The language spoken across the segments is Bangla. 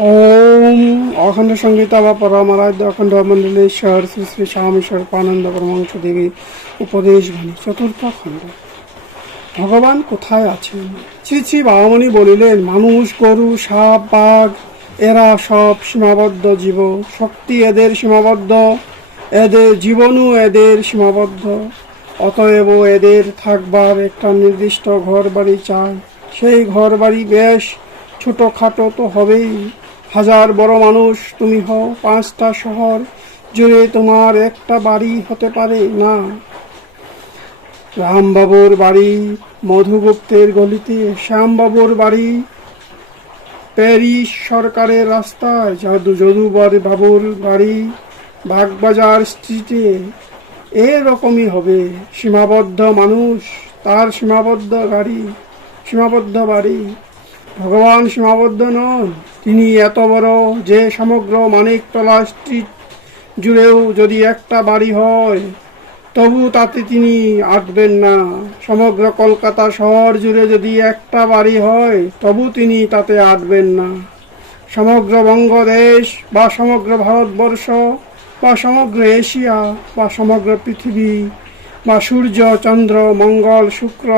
ওম অখণ্ড সংগীতা বা পরমারাধ্য অখণ্ড মণ্ডলেশ্বর শ্রী শ্রী স্বামীশ্বর পানন্দ পরমাংশ দেবী উপদেশ বাণী, চতুর্থ খণ্ড। ভগবান কোথায় আছেন? শ্রী শ্রী বাবামণি বলিলেন, মানুষ, গরু, সাপ, বাঘ, এরা সব সীমাবদ্ধ জীব। শক্তি এদের সীমাবদ্ধ, এদের জীবনও এদের সীমাবদ্ধ। অতএব এদের থাকবার একটা নির্দিষ্ট ঘর বাড়ি চাই। সেই ঘর বাড়ি বেশ ছোটোখাটো তো হবেই। হাজার বড় মানুষ তুমি হও, পাঁচটা শহর জুড়ে তোমার একটা বাড়ি হতে পারে না। রামবাবুর বাড়ি মধুগুপ্তের গলিতে, শ্যামবাবুর বাড়ি প্যারিস সরকারের রাস্তায়, জাদু যদুবর বাবুর বাড়ি বাগবাজার স্ট্রিটে। এরকমই হবে, সীমাবদ্ধ মানুষ, তার সীমাবদ্ধ গাড়ি, সীমাবদ্ধ বাড়ি। ভগবান সীমাবদ্ধ নন। তিনি এত বড় যে সমগ্র মানিকতলা স্ট্রিট জুড়েও যদি একটা বাড়ি হয়, তবু তাতে তিনি আটবেন না। সমগ্র কলকাতা শহর জুড়ে যদি একটা বাড়ি হয়, তবু তিনি তাতে আটবেন না। সমগ্র বঙ্গদেশ বা সমগ্র ভারতবর্ষ বা সমগ্র এশিয়া বা সমগ্র পৃথিবী বা সূর্য, চন্দ্র, মঙ্গল, শুক্র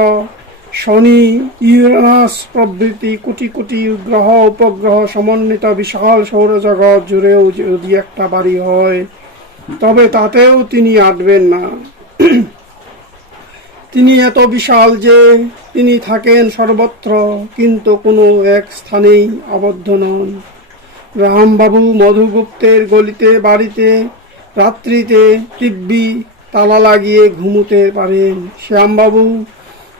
শনি, ইউরেনাস প্রভৃতি কোটি কোটি গ্রহ, উপগ্রহ সমন্বিত বিশাল সৌরজগৎ জুড়েও যদি একটা বাড়ি হয়, তবে তাতেও তিনি আটবেন না। তিনি এত বিশাল যে তিনি থাকেন সর্বত্র, কিন্তু কোনো এক স্থানেই আবদ্ধ নন। রামবাবু মধুগুপ্তের গলিতে, বাড়িতে, রাত্রিতে দিব্যি তালা লাগিয়ে ঘুমোতে পারেন। শ্যামবাবু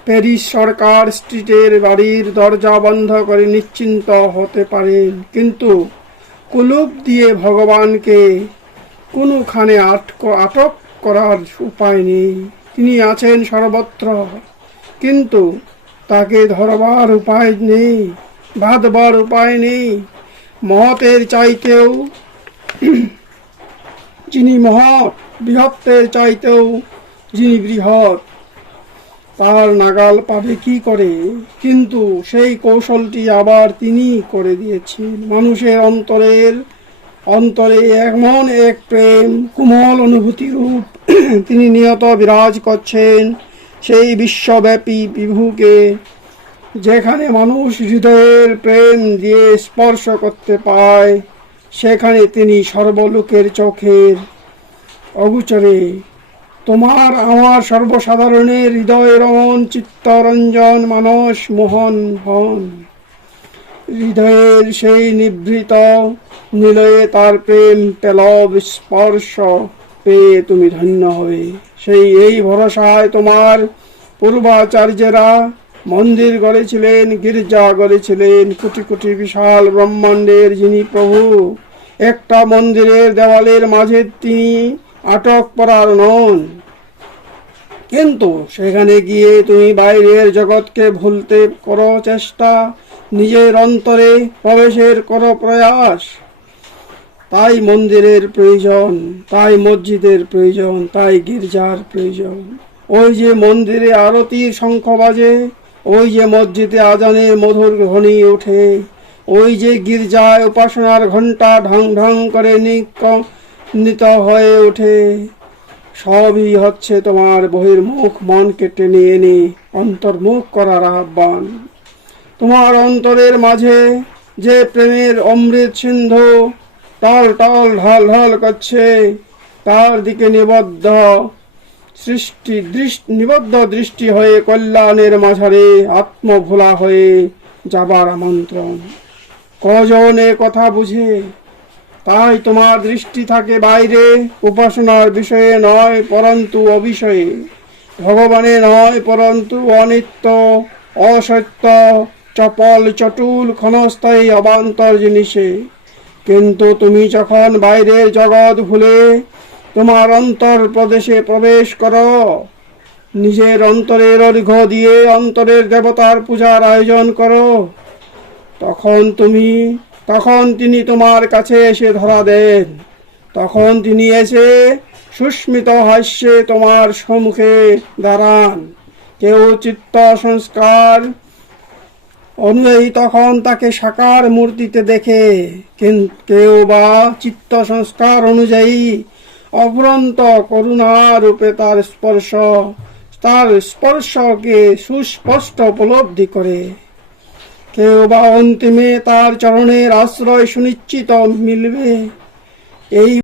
প্যারিস সরকার স্ট্রিটের বাড়ির দরজা বন্ধ করে নিশ্চিন্ত হতে পারেন কিন্তু কুলুপ দিয়ে ভগবানকে কোনোখানে আটক আটক করার উপায় নেই। তিনি আছেন সর্বত্র, কিন্তু তাকে ধরবার উপায় নেই, বাঁধবার উপায় নেই। মহতের চাইতেও, যিনি মহৎ, বৃহত্তের চাইতেও যিনি বৃহৎ তার নাগাল পাবে কি করে? কিন্তু সেই কৌশলটি আবার তিনি করে দিয়েছেন। মানুষের অন্তরের, অন্তরে এমন এক প্রেম, কোমল অনুভূতি রূপ তিনি নিয়ত বিরাজ করছেন সেই বিশ্বব্যাপী বিভুকে, যেখানে মানুষ হৃদয়ের প্রেম দিয়ে স্পর্শ করতে পায়, সেখানে তিনি সর্বলোকের চোখের অগুচরে তোমার আমার সর্বসাধারণের হৃদয় রমন, চিত্তরঞ্জন, মানস, মোহন, হন। হৃদয়ের সেই নিভৃত নিলয়ে তার প্রেম পেলব স্পর্শ পেয়ে তুমি ধন্য হবে সেই এই ভরসায় তোমার পূর্বাচার্যেরা মন্দির গড়েছিলেন, গির্জা গড়েছিলেন, কোটি কোটি বিশাল ব্রহ্মাণ্ডের যিনি প্রভু। একটা মন্দিরের দেওয়ালের মাঝে তিনি আটক করার নন। কিন্তু সেখানে গিয়ে তুমি বাইরের জগৎকে ভুলতে করো চেষ্টা, নিজের অন্তরে প্রবেশের করো প্রয়াস। তাই মন্দিরের প্রয়োজন, তাই মসজিদের প্রয়োজন, তাই গির্জার প্রয়োজন। ওই যে মন্দিরে আরতির শঙ্খ বাজে, ওই যে মসজিদে আজানের মধুর ধ্বনি ওঠে, ওই যে গির্জায় উপাসনার ঘণ্টা ঢং ঢং করে নিত হয়ে ওঠে। সবই হচ্ছে তোমার বহির্মুখ, মনকে টেনে এনে অন্তর্মুখ করার আহ্বান। তোমার অন্তরের মাঝে যে প্রেমের অমৃত সিন্ধু টল টল ঢল ঢল করছে, তার দিকে নিবদ্ধ সৃষ্টি দৃষ্টি, নিবদ্ধ দৃষ্টি হয়ে কল্যাণের মাঝারে আত্মভোলা হয়ে যাবার আমন্ত্রণ। কজন এ কথা বুঝে তাই তোমার দৃষ্টি থাকে বাইরে, উপাসনার বিষয়ে নয়, পরন্তু অবিষয়ে। ভগবানে নয়, পরন্তু অনিত্য, অসত্য, চপল, চটুল, ক্ষণস্থায়ী, অবান্তর জিনিসে। কিন্তু তুমি যখন বাইরের জগৎ ভুলে তোমার অন্তর প্রদেশে প্রবেশ করো, নিজের অন্তরের অর্ঘ্য দিয়ে অন্তরের দেবতার পূজার আয়োজন করো, তখন তুমি তখন তিনি তোমার কাছে এসে ধরা দেন। তখন তিনি এসে সুস্মিত হাস্যে তোমার সম্মুখে দাঁড়ান। কেউ চিত্ত সংস্কার অনুযায়ী তখন তাকে সাকার মূর্তিতে দেখে কেউ বা চিত্ত সংস্কার অনুযায়ী অফুরন্ত করুণা রূপে তার স্পর্শ তার স্পর্শকে সুস্পষ্ট উপলব্ধি করে। কেউ বা অন্তিমে তার চরণের আশ্রয় সুনিশ্চিত মিলবে। এই